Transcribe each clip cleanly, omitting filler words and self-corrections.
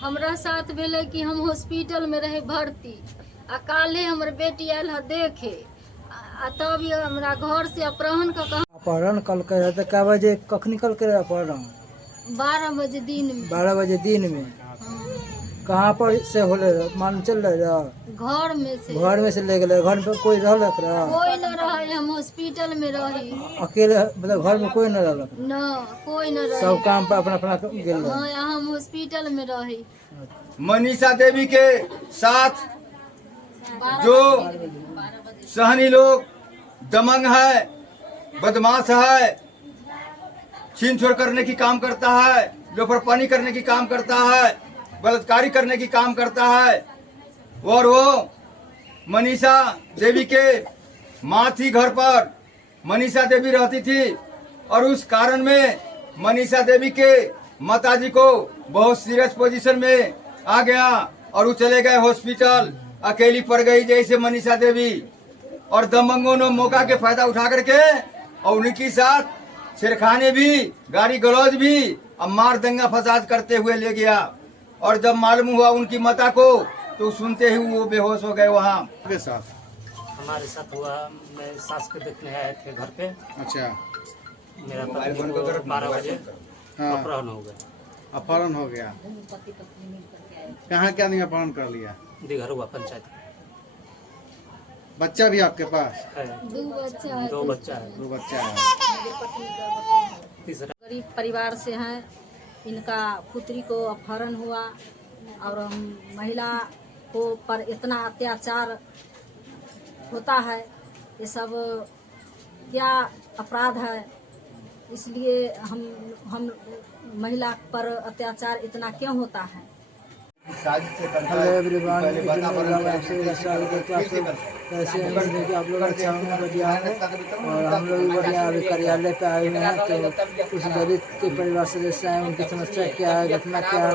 हमरा साथ भेले कि हम हॉस्पिटल में रहे भर्ती आ काले हमर बेटी आयल है देखे आ तब ये हमरा घर से अपहरण का अपहरण कल के रहते कै बजे कखनी कल के अपहरण 12 बजे दिन में 12 बजे दिन में कहाँ पर से होले मान चल रहे घर में से ले गए घर में कोई रहलक रहा कोई न रहे हम हॉस्पिटल में रही अकेले मतलब घर में कोई न रहलक न कोई न रहे सब काम पर अपना अपना गेल रहे। हाँ हम हॉस्पिटल में रही। मनीषा देवी के साथ जो सहनी लोग दमंग है, बदमाश है, छीन छोड़ करने की काम करता है, लोफरपानी करने की काम करता है, बलात्कारी करने की काम करता है। और वो मनीषा देवी के माँ थी, घर पर मनीषा देवी रहती थी और उस कारण में मनीषा देवी के माताजी को बहुत सीरियस पोजीशन में आ गया और वो चले गए हॉस्पिटल। अकेली पड़ गई जैसे मनीषा देवी और दमंगों ने मौका के फायदा उठा करके और उनके साथ छेड़खानी भी, गाड़ी गलौज भी और मार दंगा फसाद करते हुए ले गया। और जब मालूम हुआ उनकी माता को तो सुनते ही वो बेहोश हो गए। वहाँ हमारे साथ हुआ, मैं सास को देखने आए थे घर पे। अच्छा, मेरा पति को 12 बजे अपहरण हो गया। अपहरण हो गया। कहाँ क्या नहीं अपहरण कर लिया? दिघरुआ पंचायत। बच्चा भी आपके पास है? 2 बच्चा है। 2 बच्चा है। तीसरा गरीब परिवार से हैं। इनका पुत्री को अपहरण हुआ और महिला को पर इतना अत्याचार होता है, ये सब क्या अपराध है? इसलिए हम महिला पर अत्याचार इतना क्यों होता है? हेलो एवरीवन, कैसे हैं कि आप लोग अच्छा होंगे, बढ़िया है। और हम लोग बढ़िया अभी कार्यालय पे आए हुए हैं तो कुछ दलित के परिवार सदस्य हैं, उनकी समस्या क्या है, घटना क्या है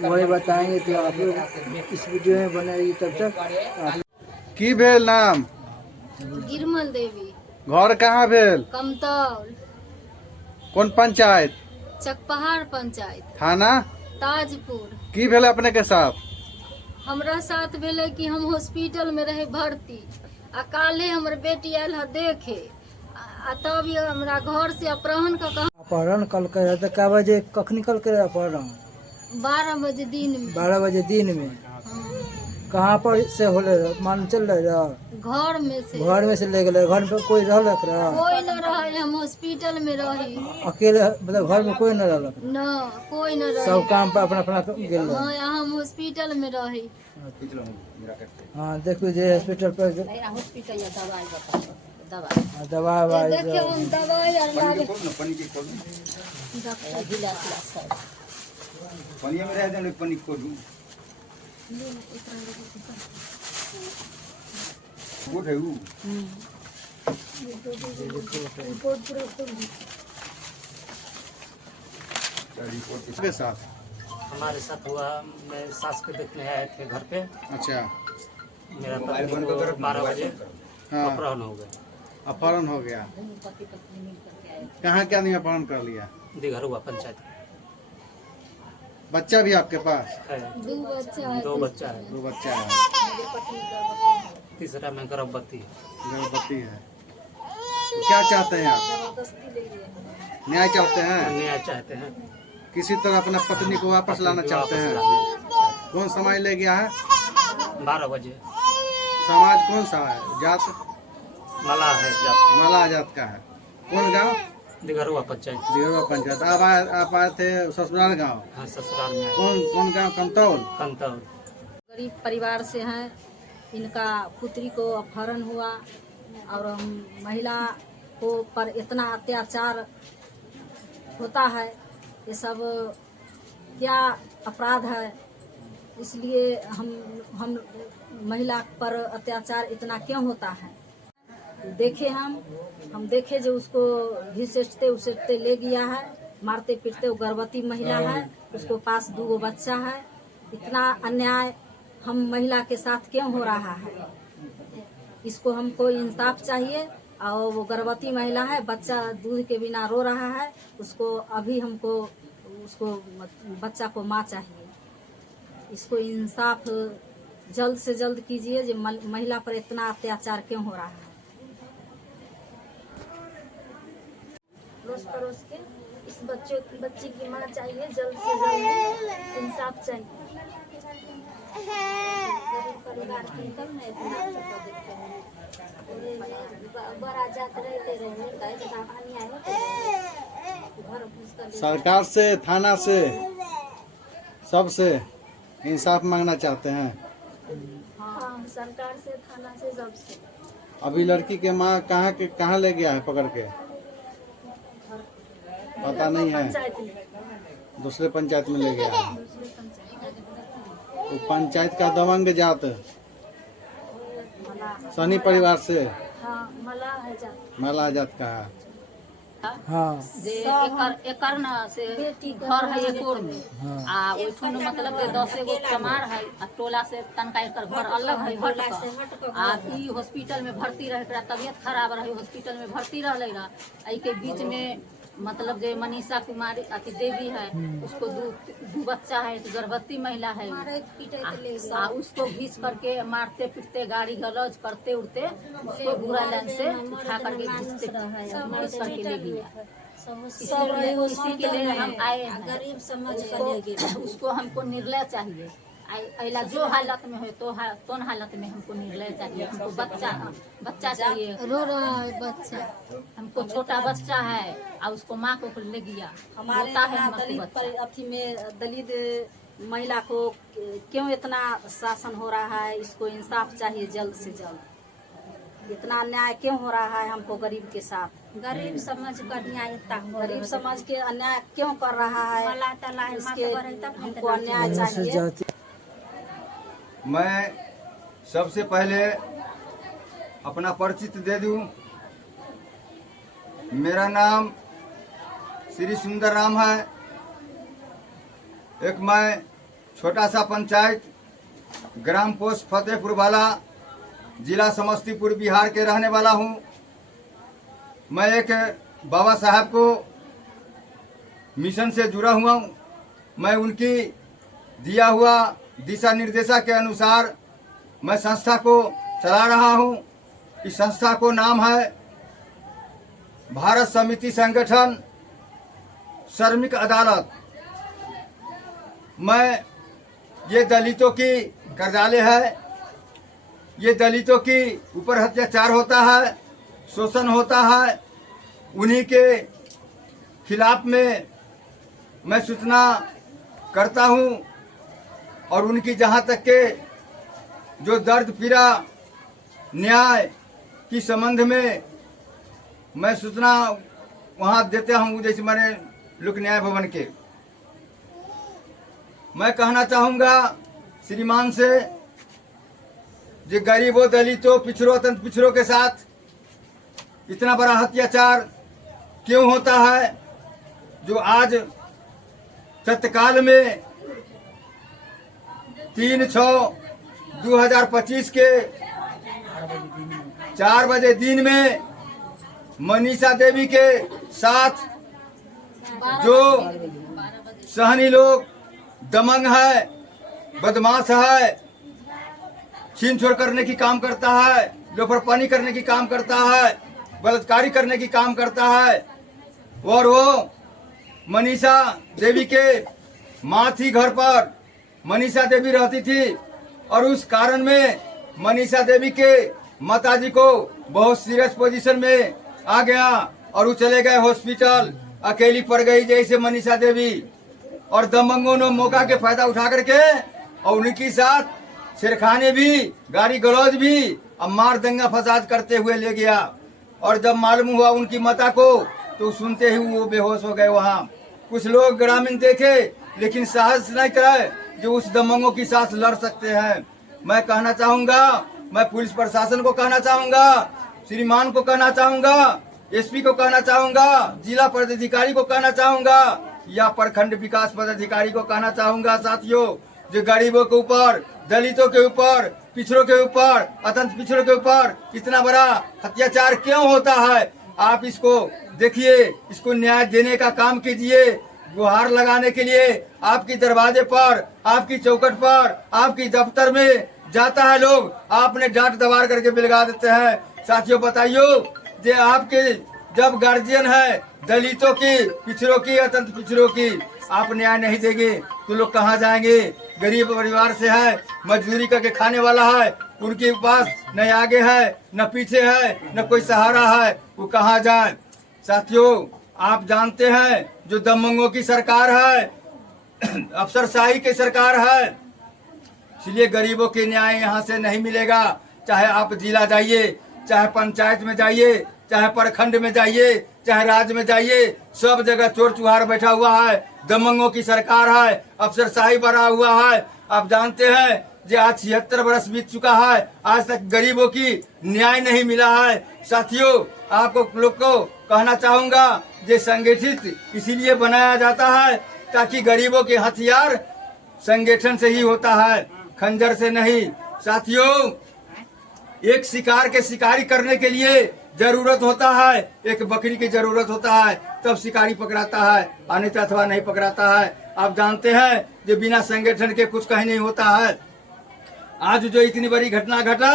वही बताएंगे। तो आप लोग इस वीडियो में बने रहिए। तब तक की भेल नाम? गिरमल देवी। घर कहाँ भेल? कमतौल। कौन पंचायत? चकपहाड़ पंचायत। थाना? ताजपुर। की भेल अपने के साथ? हमरा साथ भेले कि हम हॉस्पिटल में रहे भर्ती आ काले हमर बेटी आयल है देखे आ तब ये हमरा घर से अपहरण का अपहरण कल के रहते कै बजे कखनी कल के अपहरण 12 बजे दिन में 12 बजे दिन में कहाँ पर से होले मान चल रहे घर में से ले गए घर में कोई रहलक रहा कोई न रहे हम हॉस्पिटल में रही। अकेले मतलब घर में कोई न रहलक न कोई न रहे सब काम पर अपना अपना गेल रहे। हाँ हम हॉस्पिटल में रही। हाँ देखो जे हॉस्पिटल पर दवा देखियो हम दवाई और लागे पनिया में रह जाने पनी खोलूं वो है वो के साथ हमारे साथ हुआ, मैं सास को देखने आए थे घर पे। अच्छा, मेरा पति को 12 बजे अपहरण हो गया। अपहरण हो गया। कहाँ क्या नहीं अपहरण कर लिया? दिघरुआ पंचायत। बच्चा भी आपके पास है? 2 बच्चा है। 2 बच्चा है। तीसरा में गर्भवती है। तो क्या चाहते हैं आप? न्याय चाहते हैं? न्याय चाहते हैं। किसी तरह अपना पत्नी को वापस लाना चाहते हैं। कौन समाज ले गया है? 12 बजे। समाज कौन सा है? जात? मला है जात। मला जात का है। कौन गांव? दिघरुआ पंचायत। दिघरुआ पंचायत। आप आए थे ससुराल गांव? हाँ, ससुराल में। कौन गांव? कमतौल। कमतौल। गरीब परिवार से हैं। इनका पुत्री को अपहरण हुआ और महिला को पर इतना अत्याचार होता है, ये सब क्या अपराध है? इसलिए हम महिला पर अत्याचार इतना क्यों होता है? देखे हम देखे जो उसको घिसटते उसेटते ले गया है, मारते पीटते। वो गर्भवती महिला है, उसको पास 2 बच्चा है। इतना अन्याय हम महिला के साथ क्यों हो रहा है? इसको हमको इंसाफ चाहिए। और वो गर्भवती महिला है, बच्चा दूध के बिना रो रहा है, उसको अभी हमको उसको बच्चा को माँ चाहिए। इसको इंसाफ जल्द से जल्द कीजिए। जो महिला पर इतना अत्याचार क्यों हो रहा है? रोज परोस के इस बच्ची की माँ चाहिए, जल्द से जल्द इंसाफ चाहिए। गरीब परिवार की कम है, बड़ा जात रहते सरकार से, थाना से, सबसे इंसाफ मांगना चाहते हैं। हाँ, सरकार से, थाना से, सबसे। अभी लड़की के माँ कहाँ ले गया है पकड़ के? पता नहीं है, पंचायत में। दूसरे पंचायत में ले गया है। तो पंचायत का दबंग जात सहनी परिवार से, हाँ, मला है जात। मला जात का है। हाँ जे एकर न से घर है एकोर में आ ओइठन मतलब जे 10 गो चमार है आ टोला से तनका एकर घर अलग है हट आ ई हॉस्पिटल में भर्ती रहे, एकरा तबियत खराब रहे, हॉस्पिटल में भर्ती रहले रहा। एहि के बीच में मतलब जे मनीषा कुमारी अति देवी है, उसको दो बच्चा है, एक गर्भवती महिला है, आ उसको घींच करके मारते पीटते गाड़ी गलौज करते उड़ते उसको बुरा लाइन से उठा करके घींच करके ले गया। इसी के लिए हम आए हैं। गरीब समझ कर उसको हमको निर्णय चाहिए। अला जो हालत में हो तो कौन हालत में हमको निर्णय चाहिए। हमको बच्चा चाहिए, रो रहा है बच्चा। हमको छोटा बच्चा है और उसको माँ को ले गया। हमारे रोता है यहाँ हमको दलित बच्चा। अथी में दलित महिला को क्यों इतना शासन हो रहा है? इसको इंसाफ चाहिए जल्द से जल्द। इतना अन्याय क्यों हो रहा है हमको गरीब के साथ? गरीब समझ कर न्याय गरीब समझ के अन्याय क्यों कर रहा है? इसके हमको अन्याय चाहिए। मैं सबसे पहले अपना परिचित दे दूं। मेरा नाम श्री सुंदर राम है। एक मैं छोटा सा पंचायत ग्राम पोस्ट फतेहपुर वाला, जिला समस्तीपुर, बिहार के रहने वाला हूं। मैं एक बाबा साहब को मिशन से जुड़ा हुआ हूं। मैं उनकी दिया हुआ दिशा निर्देशा के अनुसार मैं संस्था को चला रहा हूं। इस संस्था को नाम है भारत समिति संगठन श्रमिक अदालत। मैं ये दलितों की कार्यालय है। ये दलितों की ऊपर अत्याचार होता है, शोषण होता है, उन्हीं के खिलाफ में मैं सूचना करता हूं और उनकी जहां तक के जो दर्द पीड़ा न्याय की संबंध में मैं सूचना वहां देता हूं। जैसे मैंने लोक न्याय भवन के मैं कहना चाहूँगा श्रीमान से, जो गरीबों, दलितों, पिछड़ों, अत्यंत पिछड़ों के साथ इतना बड़ा अत्याचार क्यों होता है? जो आज तत्काल में 3/6/2025 के 4 बजे दिन में मनीषा देवी के साथ जो सहनी लोग दमंग है, बदमाश है, छीन छोड़ करने की काम करता है, लोफरपानी करने की काम करता है, बलात्कारी करने की काम करता है, और वो मनीषा देवी के माँ थी, घर पर मनीषा देवी रहती थी, और उस कारण में मनीषा देवी के माताजी को बहुत सीरियस पोजीशन में आ गया और वो चले गए हॉस्पिटल। अकेली पड़ गई जैसे मनीषा देवी, और दमंगों ने मौका के फायदा उठा करके और उनके साथ छेड़खानी भी, गाड़ी गलौज भी, अब मार दंगा फसाद करते हुए ले गया। और जब मालूम हुआ उनकी माता को तो सुनते ही वो बेहोश हो गए। वहाँ कुछ लोग ग्रामीण देखे लेकिन साहस नहीं करे जो उस दमंगों के साथ लड़ सकते हैं। मैं कहना चाहूँगा, मैं पुलिस प्रशासन को कहना चाहूँगा, श्रीमान को कहना चाहूँगा, एसपी को कहना चाहूँगा, जिला पदाधिकारी को कहना चाहूँगा, या प्रखंड विकास पदाधिकारी को कहना चाहूँगा, साथियों, जो गरीबों के ऊपर, दलितों के ऊपर, पिछड़ों के ऊपर, अत्यंत पिछड़ों के ऊपर इतना बड़ा अत्याचार क्यों होता है? आप इसको देखिए, इसको न्याय देने का काम कीजिए। गुहार लगाने के लिए आपकी दरवाजे पर, आपकी चौखट पर, आपकी दफ्तर में जाता है लोग, आपने डांट दबार करके बिलगा देते हैं। साथियों बताइयो, जे आपके जब गार्जियन है दलितों की, पिछड़ों की, अत्यंत पिछड़ों की, आप न्याय नहीं देंगे तो लोग कहाँ जाएंगे? गरीब परिवार से है, मजदूरी करके खाने वाला है, उनके पास न आगे है न पीछे है न कोई सहारा है, वो कहाँ जाए? साथियों आप जानते हैं जो दमंगों की सरकार है, अफसरशाही की सरकार है, इसलिए गरीबों के न्याय यहाँ से नहीं मिलेगा। चाहे आप जिला जाइए, चाहे पंचायत में जाइए, चाहे प्रखंड में जाइए, चाहे राज्य में जाइए, सब जगह चोर चुहार बैठा हुआ है, दमंगों की सरकार है, अफसरशाही बना हुआ है। आप जानते हैं जो आज 76 वर्ष बीत चुका है, आज तक गरीबों की न्याय नहीं मिला है। साथियों आपको लोग को कहना चाहूंगा, ये संगठित इसीलिए बनाया जाता है ताकि गरीबों के हथियार संगठन से ही होता है, खंजर से नहीं। साथियों एक शिकार के शिकारी करने के लिए जरूरत होता है, एक बकरी की जरूरत होता है, तब शिकारी पकड़ाता है, अन्यथा अथवा नहीं पकड़ाता है। आप जानते हैं जो बिना संगठन के कुछ कहीं नहीं होता है। आज जो इतनी बड़ी घटना घटा,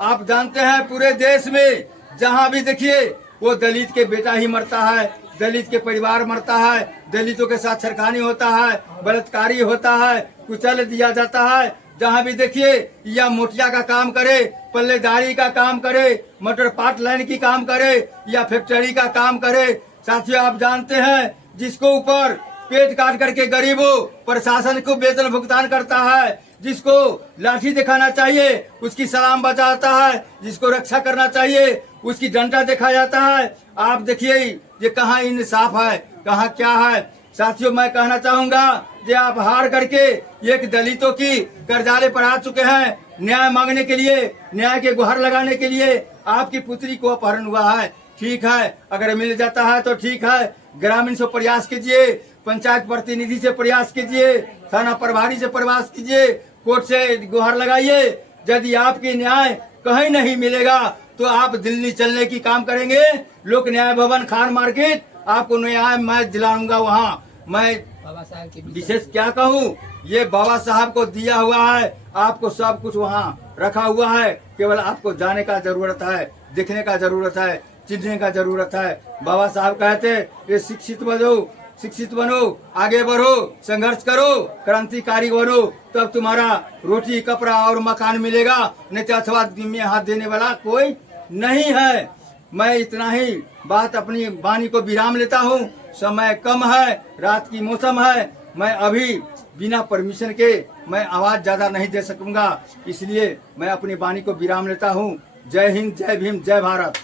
आप जानते हैं पूरे देश में जहां भी देखिए वो दलित के बेटा ही मरता है, दलित के परिवार मरता है, दलितों के साथ छेड़खानी होता है, बलात्कारी होता है, कुचल दिया जाता है। जहाँ भी देखिए या मोटिया का काम करे, पल्लेदारी का काम करे, मोटर पार्ट लाइन की काम करे या फैक्ट्री का काम करे। साथियों आप जानते हैं जिसको ऊपर पेट काट करके गरीबों प्रशासन को वेतन भुगतान करता है, जिसको लाठी दिखाना चाहिए उसकी सलाम बजाता है, जिसको रक्षा करना चाहिए उसकी डंडा देखा जाता है। आप देखिए ये कहाँ इंसाफ है, कहाँ क्या है। साथियों मैं कहना चाहूंगा जे आप हार करके एक दलितों की कर्जाले पर आ चुके हैं, न्याय मांगने के लिए, न्याय के गुहार लगाने के लिए। आपकी पुत्री को अपहरण हुआ है, ठीक है, अगर मिल जाता है तो ठीक है, ग्रामीण से प्रयास कीजिए, पंचायत प्रतिनिधि से प्रयास कीजिए, थाना प्रभारी से प्रयास कीजिए, कोर्ट से गुहार लगाइए। यदि आपकी न्याय कहीं नहीं मिलेगा तो आप दिल्ली चलने की काम करेंगे। लोक न्याय भवन खान मार्केट आपको न्याय मैं दिलाऊंगा। वहाँ मैं विशेष क्या कहूँ, ये बाबा साहब को दिया हुआ है, आपको सब कुछ वहाँ रखा हुआ है, केवल आपको जाने का जरूरत है, दिखने का जरूरत है, चिढ़ने का जरूरत है। बाबा साहब कहते ये शिक्षित बनो, आगे बढ़ो, संघर्ष करो, क्रांतिकारी बनो, तब तुम्हारा रोटी कपड़ा और मकान मिलेगा, नहीं तो अथवा में हाथ देने वाला कोई नहीं है। मैं इतना ही बात अपनी वाणी को विराम लेता हूँ, समय कम है, रात की मौसम है, मैं अभी बिना परमिशन के मैं आवाज ज्यादा नहीं दे सकूंगा, इसलिए मैं अपनी वाणी को विराम लेता हूँ। जय हिंद, जय भीम, जय भारत।